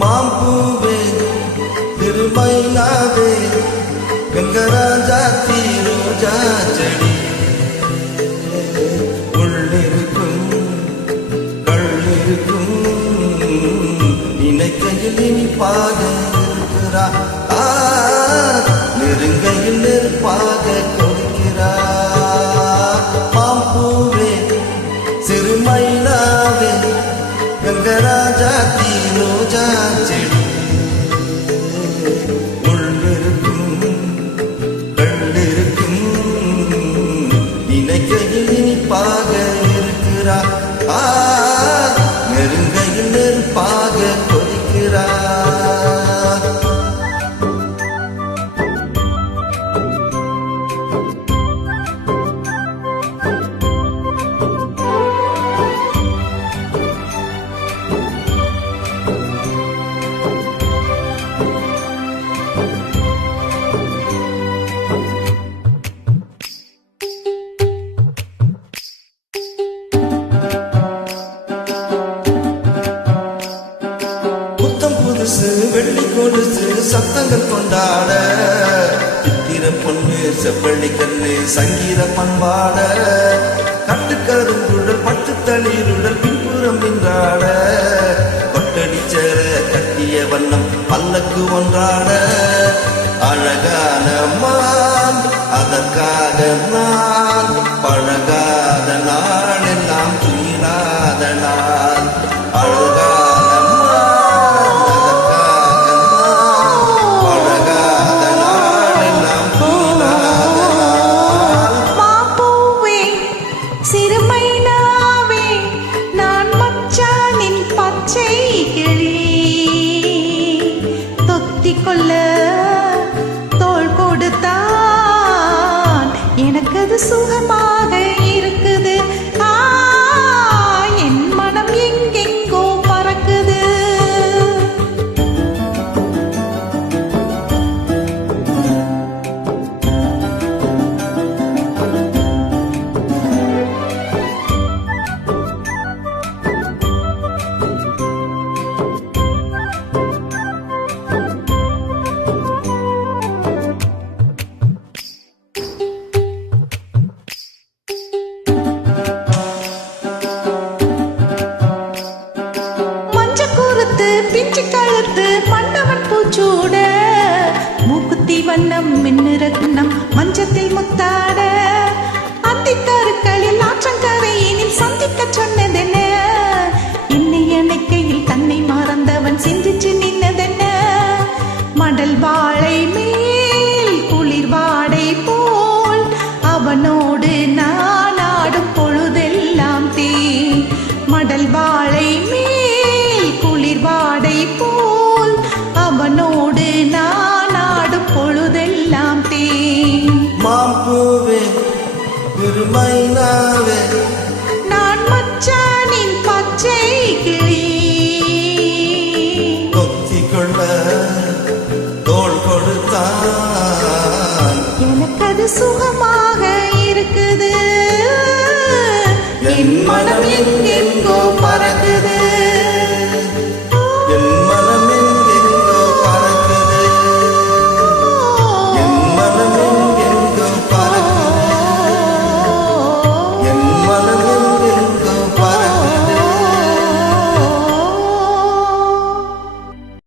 மாம்பூவே திருமைனாவே கங்கராஜாத்தி ரோஜா செடி உள்ளிருக்கும் கள்ளிருக்கும் நினைக்கையில் இனிப்பாக இருக்கிறா நெருங்கையில் நெருப்பாக கொடுக்கிறா மாம்பூவே சிறுமைனாவே கங்கராஜாத்தி ரோஜா செடி உள்ளிருக்கும் கள்ளிருக்கும் நினைக்கையில் இனிப்பாக இருக்கிறா நெருங்கையில் நெருப்பாக கொதிக்கிறா வெள்ளி கொலுசு சத்தங்கள் கொண்டாட சித்திர பொண்ணு செவ்வள்ளி கண்ணு சங்கீத பண்பாட கட்டுக்கருங்குழல் பட்டு தளிருடல் பின்புறம் நின்றாட கொட்டடிச்சர கட்டிய வண்ணம் பல்லக்கு ஒன்றாட அழகான மான் அதற்காக நான் பழகாத நாள் எல்லாம் தீராத நாள் அழகான தோள் கொடுத்தான் எனக்கு அது சுகமாக இருக்குது என் மனம் எங்கெங்கோ பறக்குது பிஞ்சு கழுத்து மன்னவன் பூச்சூட மூக்குத்தி வண்ணம் மின்னு ரத்னம் மஞ்சத்தில் முத்தாட